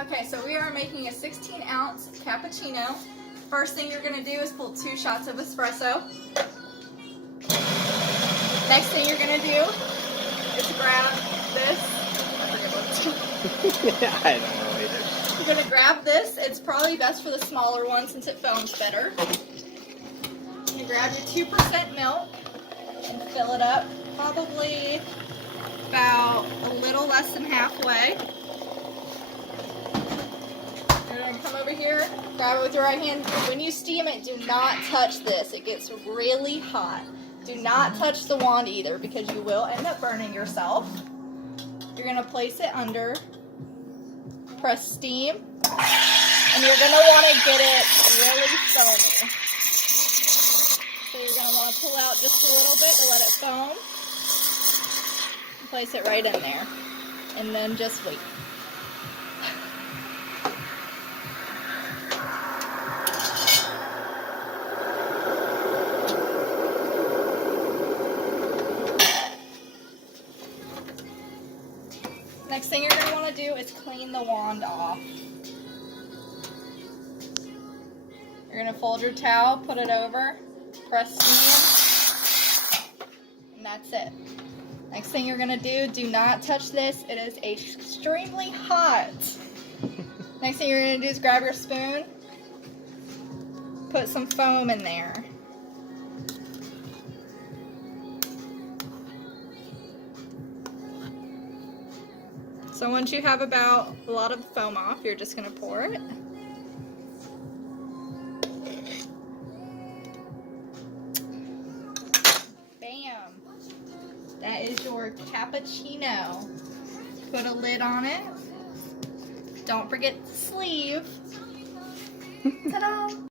Okay, so we are making a 16-ounce cappuccino. First thing you're going to do is pull 2 shots of espresso. Next thing you're going to do is grab this. I forget what it's called. I don't know either. You're going to grab this. It's probably best for the smaller one since it foams better. You grab your 2% milk and fill it up probably about a little less than halfway. You're going to come over here, grab it with your right hand. When you steam it, do not touch this. It gets really hot. Do not touch the wand either because you will end up burning yourself. You're going to place it under, press steam, and you're going to want to get it really foamy. So you're going to want to pull out just a little bit to let it foam. Place it right in there, and then just wait. Next thing you're going to want to do is clean the wand off. You're going to fold your towel, put it over, press steam, and that's it. Next thing you're going to do not touch this. It is extremely hot. Next thing you're going to do is grab your spoon, put some foam in there. So once you have about a lot of the foam off, you're just going to pour it. Bam! That is your cappuccino. Put a lid on it. Don't forget the sleeve. Ta-da!